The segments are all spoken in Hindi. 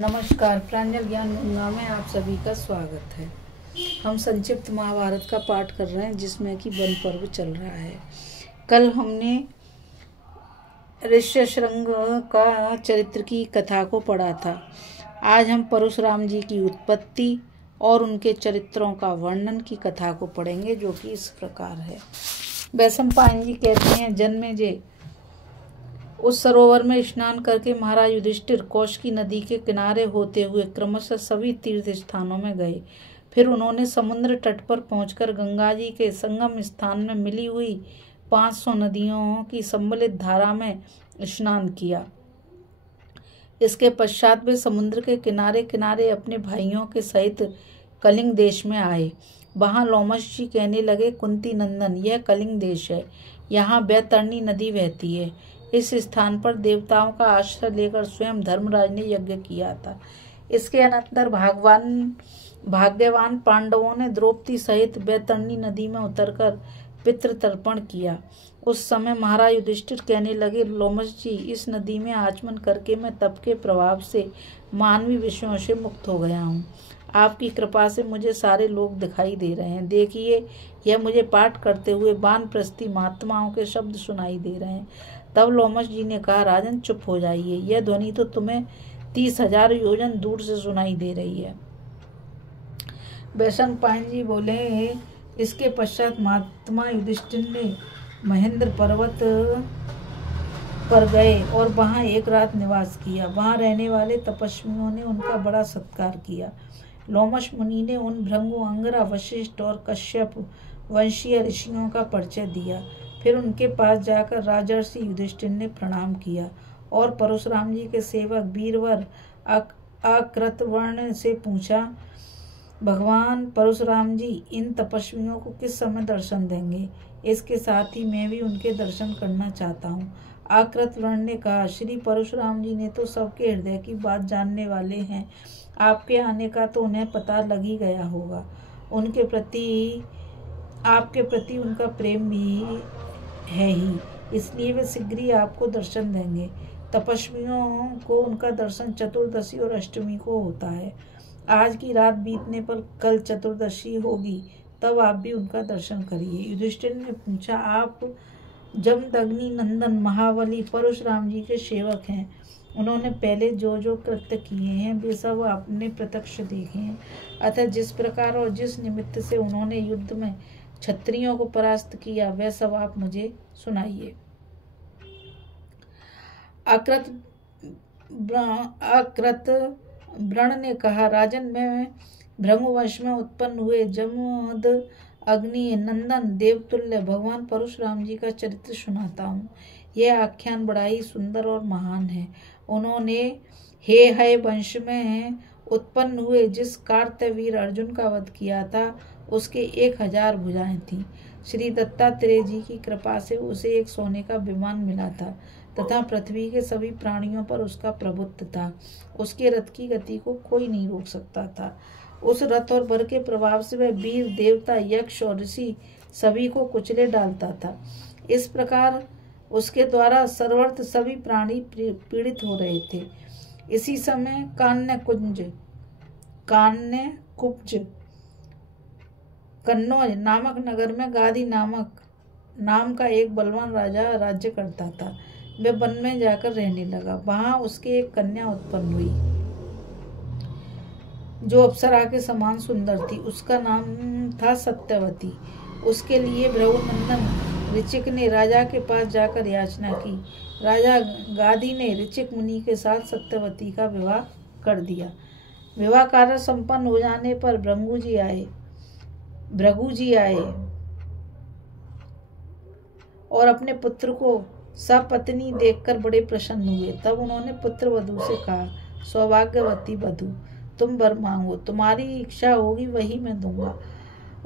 नमस्कार, प्रांजल ज्ञान गंगा में आप सभी का स्वागत है। हम संक्षिप्त महाभारत का पाठ कर रहे हैं जिसमें कि वन पर्व चल रहा है। कल हमने ऋष्यशृंग का चरित्र की कथा को पढ़ा था। आज हम परशुराम जी की उत्पत्ति और उनके चरित्रों का वर्णन की कथा को पढ़ेंगे, जो कि इस प्रकार है। वैशंपायन जी कहते हैं, जन्मेजय उस सरोवर में स्नान करके महाराज युधिष्ठिर कौशिकी नदी के किनारे होते हुए क्रमशः सभी तीर्थ स्थानों में गए। फिर उन्होंने समुद्र तट पर पहुंचकर गंगा जी के संगम स्थान में मिली हुई 500 नदियों की सम्मिलित धारा में स्नान किया। इसके पश्चात वे समुद्र के किनारे किनारे अपने भाइयों के सहित कलिंग देश में आए। वहां लोमश जी कहने लगे, कुंती नंदन, यह कलिंग देश है। यहाँ बैतरणी नदी बहती है। इस स्थान पर देवताओं का आश्रय लेकर स्वयं धर्मराज ने यज्ञ किया था। इसके अनंतर भाग्यवान पांडवों ने द्रौपदी सहित बैतरणी नदी में उतरकर पितृ तर्पण किया। उस समय महाराज युधिष्ठिर कहने लगे, लोमश जी, इस नदी में आचमन करके मैं तप के प्रभाव से मानवीय विषयों से मुक्त हो गया हूँ। आपकी कृपा से मुझे सारे लोग दिखाई दे रहे हैं। देखिए, यह मुझे पाठ करते हुए वानप्रस्थी महात्माओं के शब्द सुनाई दे रहे हैं। तब लोमश जी ने कहा, राजन चुप हो जाइए, यह ध्वनि तो तुम्हें 30,000 योजन दूर से सुनाई दे रही है। वैशंपायन जी बोले, इसके पश्चात महात्मा युधिष्ठिर ने महेंद्र पर्वत पर गए और वहां एक रात निवास किया। वहां रहने वाले तपस्वियों ने उनका बड़ा सत्कार किया। लोमश मुनि ने उन भृंगु, अंगरा, वशिष्ठ और कश्यप वंशीय ऋषियों का परिचय दिया। फिर उनके पास जाकर राजर्षि युधिष्ठिर ने प्रणाम किया और परशुराम जी के सेवक वीरवर अकृतवर्ण से पूछा, भगवान परशुराम जी इन तपस्वियों को किस समय दर्शन देंगे? इसके साथ ही मैं भी उनके दर्शन करना चाहता हूँ। अकृतवर्ण ने कहा, श्री परशुराम जी ने तो सबके हृदय की बात जानने वाले हैं। आपके आने का तो उन्हें पता लग ही गया होगा। आपके प्रति उनका प्रेम भी है ही, इसलिए वे शीघ्र ही आपको दर्शन देंगे। तपस्वियों को उनका दर्शन चतुर्दशी और अष्टमी को होता है। आज की रात बीतने पर कल चतुर्दशी होगी, तब आप भी उनका दर्शन करिए। युधिष्ठिर ने पूछा, आप जमदग्नि नंदन महाबली परशुराम जी के सेवक हैं। उन्होंने पहले जो जो कृत्य किए हैं वे सब आपने प्रत्यक्ष देखे हैं। अतः जिस प्रकार और जिस निमित्त से उन्होंने युद्ध में क्षत्रियों को परास्त किया, वह सब आप मुझे सुनाइए। अकृतवर्ण ने कहा, राजन, मैं भृंगुवंश में उत्पन्न हुए जमद अग्नि नंदन देवतुल्य भगवान परशुराम जी का चरित्र सुनाता हूँ। यह आख्यान बड़ा ही सुंदर और महान है। उन्होंने हेहय वंश में उत्पन्न हुए जिस कार्तवीर अर्जुन का वध किया था, उसके 1000 भुजाएं थीं। श्री दत्तात्रेय जी की कृपा से उसे एक सोने का विमान मिला था तथा पृथ्वी के सभी प्राणियों पर उसका प्रभुत्व था। उसके रथ की गति को कोई नहीं रोक सकता था। उस रथ और बर के प्रभाव से वह वीर, देवता, यक्ष और ऋषि सभी को कुचले डालता था। इस प्रकार उसके द्वारा सर्वत्र सभी प्राणी पीड़ित हो रहे थे। इसी समय कान्यकुब्ज कन्नौज नामक नगर में गादी नाम का एक बलवान राजा राज्य करता था। वह वन में जाकर रहने लगा। वहां उसके एक कन्या उत्पन्न हुई जो अप्सरा के समान सुंदर थी। उसका नाम था सत्यवती। उसके लिए भृगुनंदन ऋचिक ने राजा के पास जाकर याचना की। राजा गादी ने ऋचिक मुनि के साथ सत्यवती का विवाह कर दिया। विवाह कार्य संपन्न हो जाने पर भृगु जी आए और अपने पुत्र को सपत्नी देखकर बड़े प्रसन्न हुए। तब उन्होंने पुत्र वधू से कहा, सौभाग्यवती वधू, तुम वर मांगो, तुम्हारी इच्छा होगी वही मैं दूंगा।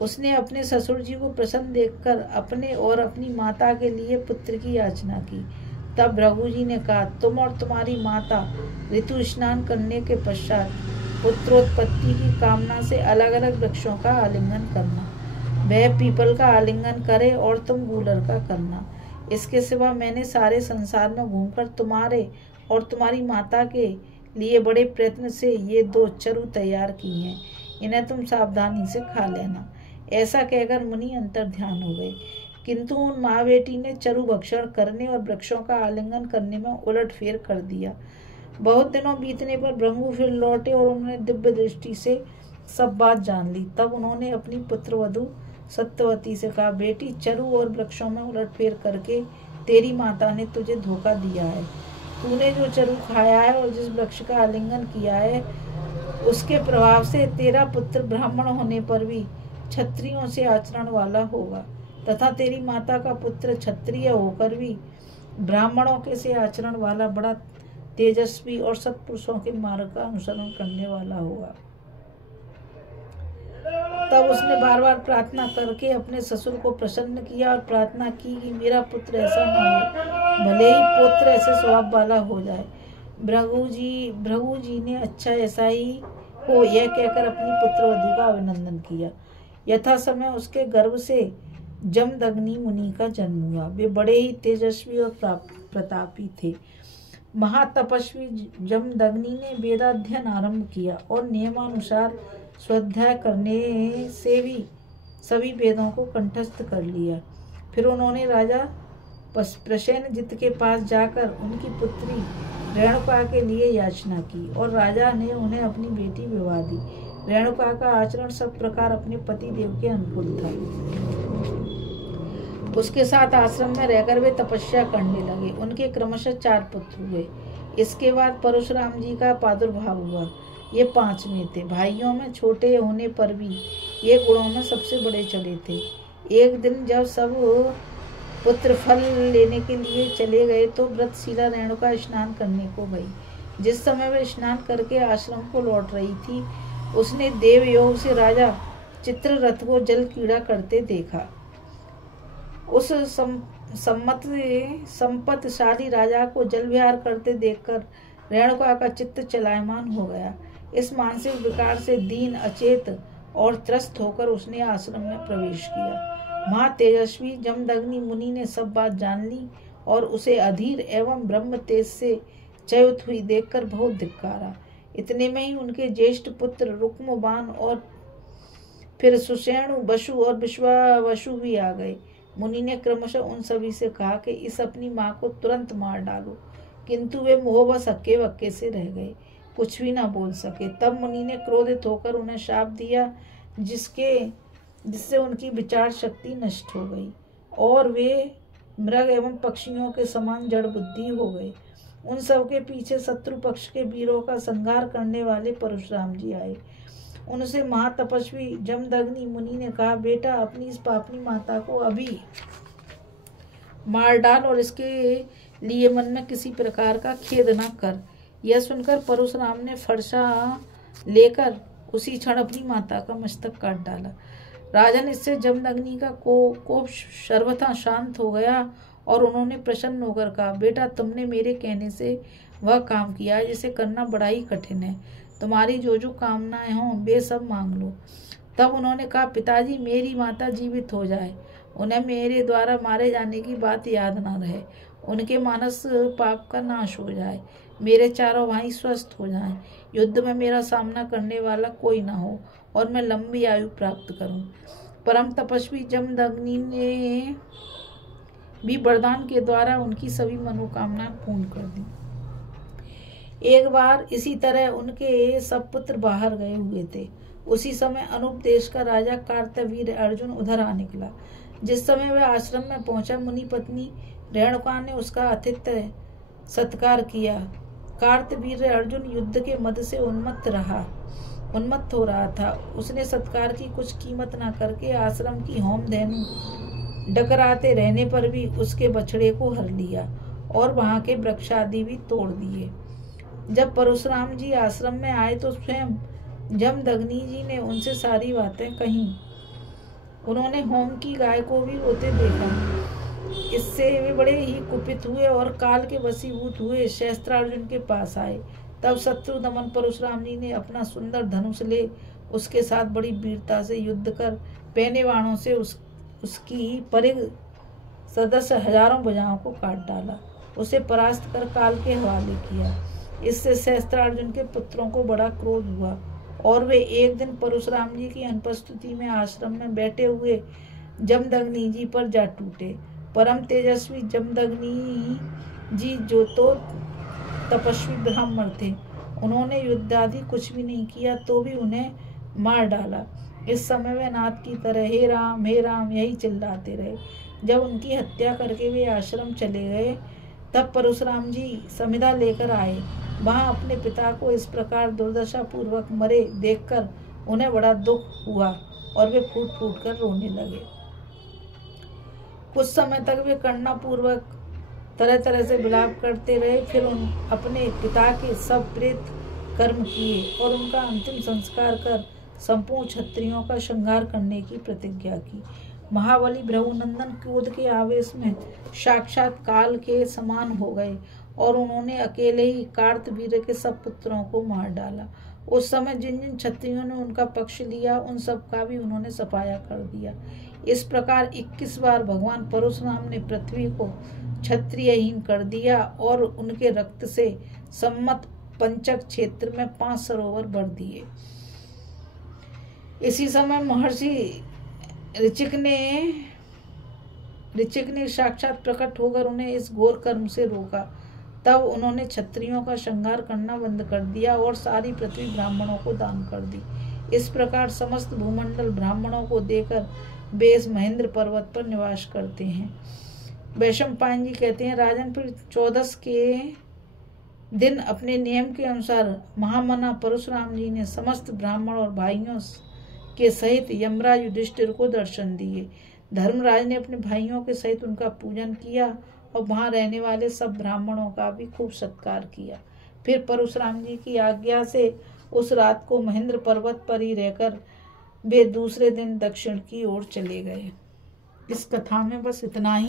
उसने अपने ससुर जी को प्रसन्न देखकर अपने और अपनी माता के लिए पुत्र की याचना की। तब भृगु जी ने कहा, तुम और तुम्हारी माता ऋतु स्नान करने के पश्चात पुत्रोत्पत्ति की कामना से अलग अलग वृक्षों का आलिंगन करना। वह पीपल का आलिंगन करे और तुम गूलर का करना। इसके सिवा मैंने सारे संसार में घूमकर तुम्हारे और तुम्हारी माता के लिए बड़े प्रयत्न से ये 2 चरु तैयार की हैं, इन्हें तुम सावधानी से खा लेना। ऐसा कहकर मुनि अंतर ध्यान हो गए, किंतु उन माँ बेटी ने चरु भक्षण करने और वृक्षों का आलिंगन करने में उलटफेर कर दिया। बहुत दिनों बीतने पर भृगु फिर लौटे और उन्होंने दिव्य दृष्टि से सब बात जान ली। तब उन्होंने अपनी पुत्रवधू सत्यवती से कहा, बेटी, चरु और वृक्षों में उलटफेर करके तेरी माता ने तुझे धोखा दिया है। तूने जो चरु खाया है और जिस वृक्ष का आलिंगन किया है, उसके प्रभाव से तेरा पुत्र ब्राह्मण होने पर भी क्षत्रियों से आचरण वाला होगा, तथा तेरी माता का पुत्र क्षत्रिय होकर भी ब्राह्मणों के से आचरण वाला बड़ा तेजस्वी और सत्पुरुषों के मार्ग का अनुसरण करने वाला होगा। तब उसने बार बार प्रार्थना करके अपने ससुर को प्रसन्न किया और प्रार्थना की कि मेरा पुत्र ऐसा न हो, भले ही पुत्र ऐसे स्वभाव वाला हो जाए। भृगु जी ने अच्छा ऐसा ही हो, यह कहकर अपनी पुत्रवधू का अभिनंदन किया। यथा समय उसके गर्भ से जमदग्नि मुनि का जन्म हुआ। वे बड़े ही तेजस्वी और प्रतापी थे। महातपस्वी जमदग्नि ने वेदाध्ययन आरंभ किया और नियमानुसार स्वाध्याय करने से भी सभी वेदों को कंठस्थ कर लिया। फिर उन्होंने राजा प्रसेनजित के पास जाकर उनकी पुत्री रेणुका के लिए याचना की और राजा ने उन्हें अपनी बेटी विवाह दी। रेणुका का आचरण सब प्रकार अपने पति देव के अनुकूल था। उसके साथ आश्रम में रहकर वे तपस्या करने लगे। उनके क्रमशः 4 पुत्र हुए। इसके बाद परशुराम जी का प्रादुर्भाव हुआ। ये 5वें थे। भाइयों में छोटे होने पर भी ये गुणों में सबसे बड़े चले थे। एक दिन जब सब पुत्र फल लेने के लिए चले गए तो व्रतशिला रेणुका स्नान करने को गई। जिस समय वह स्नान करके आश्रम को लौट रही थी, उसने देवयोग से राजा चित्ररथ को जल क्रीड़ा करते देखा। उस संपत्तिशाली राजा को जल विहार करते देखकर रेणुका का चित्त चलायमान हो गया। इस मानसिक विकार से दीन, अचेत और त्रस्त होकर उसने आश्रम में प्रवेश किया। महा तेजस्वी जमदग्नि मुनि ने सब बात जान ली और उसे अधीर एवं ब्रह्म तेज से च्युत हुई देखकर बहुत धिक्कारा। इतने में ही उनके ज्येष्ठ पुत्र रुक्मबाण और फिर सुषेणु, बसु और विश्वावसु भी आ गए। मुनि ने क्रमशः उन सभी से कहा कि इस अपनी माँ को तुरंत मार डालो, किंतु वे मोहवश हक्के बक्के से रह गए, कुछ भी न बोल सके। तब मुनि ने क्रोधित होकर उन्हें शाप दिया, जिससे उनकी विचार शक्ति नष्ट हो गई और वे मृग एवं पक्षियों के समान जड़ बुद्धि हो गए। उन सब के पीछे शत्रु पक्ष के वीरों का संहार करने वाले परशुराम जी आए। उनसे महातपस्वी जमदग्नि मुनि ने कहा, बेटा, अपनी इस पापनी माता को अभी मार डाल और इसके लिए मन में किसी प्रकार का खेद न कर। यह सुनकर परशुराम ने फरसा लेकर उसी क्षण अपनी माता का मस्तक काट डाला। राजन, इससे जमदग्नि का कोप सर्वथा शांत हो गया और उन्होंने प्रसन्न होकर कहा, बेटा, तुमने मेरे कहने से वह काम किया जिसे करना बड़ा ही कठिन है। तुम्हारी जो जो कामनाएं हों वे सब मांग लो। तब उन्होंने कहा, पिताजी, मेरी माता जीवित हो जाए, उन्हें मेरे द्वारा मारे जाने की बात याद न रहे, उनके मानस पाप का नाश हो जाए, मेरे चारों भाई स्वस्थ हो जाएं, युद्ध में मेरा सामना करने वाला कोई न हो और मैं लंबी आयु प्राप्त करूं। परम तपस्वी जमदग्नि ने भी वरदान के द्वारा उनकी सभी मनोकामनाएं पूर्ण कर दी। एक बार इसी तरह उनके सब पुत्र बाहर गए हुए थे। उसी समय अनूप देश का राजा कार्तवीर्य अर्जुन उधर आ निकला। जिस समय वह आश्रम में पहुंचा, मुनि पत्नी रेणुका ने उसका आतिथ्य सत्कार किया। कार्तवीर्य अर्जुन युद्ध के मद से उन्मत्त हो रहा था। उसने सत्कार की कुछ कीमत न करके आश्रम की होम धेनु डकराते रहने पर भी उसके बछड़े को हर लिया और वहां के वृक्ष आदि भी तोड़ दिए। जब परशुराम जी आश्रम में आए तो स्वयं जमदग्नि जी ने उनसे सारी बातें कही। उन्होंने होम की गाय को भी रोते देखा। इससे वे बड़े ही कुपित हुए और काल के वशीभूत हुए शस्त्रार्जुन के पास आए। तब शत्रु दमन परशुराम जी ने अपना सुंदर धनुष ले उसके साथ बड़ी वीरता से युद्ध कर पहने बाणों से उसकी परिघ सदस्य हजारों भुजाओं को काट डाला। उसे परास्त कर काल के हवाले किया। इससे सहस्त्रार्जुन के पुत्रों को बड़ा क्रोध हुआ और वे एक दिन परशुराम जी की अनुपस्थिति में आश्रम में बैठे हुए जमदग्नि जी पर जा टूटे। परम तेजस्वी जमदग्नि जी जो तो तपस्वी ब्राह्मण थे, उन्होंने युद्ध आदि कुछ भी नहीं किया तो भी उन्हें मार डाला। इस समय वे नाथ की तरह हे राम यही चिल्लाते रहे। जब उनकी हत्या करके वे आश्रम चले गए तब परशुराम जी समिधा लेकर आए। वहां अपने पिता को इस प्रकार दुर्दशा पूर्वक मरे देखकर उन्हें बड़ा दुख हुआ और वे फूट फूट कर रोने लगे। कुछ समय तक वे करुणा पूर्वक तरह तरह से विलाप करते रहे। फिर अपने पिता के सब प्रेत कर्म किए और उनका अंतिम संस्कार कर संपूर्ण क्षत्रियों का संहार करने की प्रतिज्ञा की। महाबली भृगुनंदन क्रोध के आवेश में साक्षात काल के समान हो गए और उन्होंने अकेले ही कार्तवीर्य के सब पुत्रों को मार डाला। उस समय जिन जिन क्षत्रियों ने उनका पक्ष लिया उन सब का भी उन्होंने सफाया कर दिया। इस प्रकार 21 बार भगवान परशुराम ने पृथ्वी को क्षत्रियहीन कर दिया और उनके रक्त से सम्मत पंचक क्षेत्र में 5 सरोवर भर दिए। इसी समय महर्षि ऋचिक ने साक्षात प्रकट होकर उन्हें इस घोर कर्म से रोका। तब उन्होंने क्षत्रियों का संहार करना बंद कर दिया और सारी पृथ्वी ब्राह्मणों को दान कर दी। इस प्रकार समस्त भूमंडल ब्राह्मणों को देकर वे इस महेंद्र पर्वत पर निवास करते हैं। वैशंपायन जी कहते हैं, राजन फिर 14 के दिन अपने नियम के अनुसार महामना परशुराम जी ने समस्त ब्राह्मण और भाइयों के सहित यमराज युधिष्ठिर को दर्शन दिए। धर्मराज ने अपने भाइयों के सहित उनका पूजन किया और वहां रहने वाले सब ब्राह्मणों का भी खूब सत्कार किया। फिर परशुराम जी की आज्ञा से उस रात को महेंद्र पर्वत पर ही रहकर वे दूसरे दिन दक्षिण की ओर चले गए। इस कथा में बस इतना ही।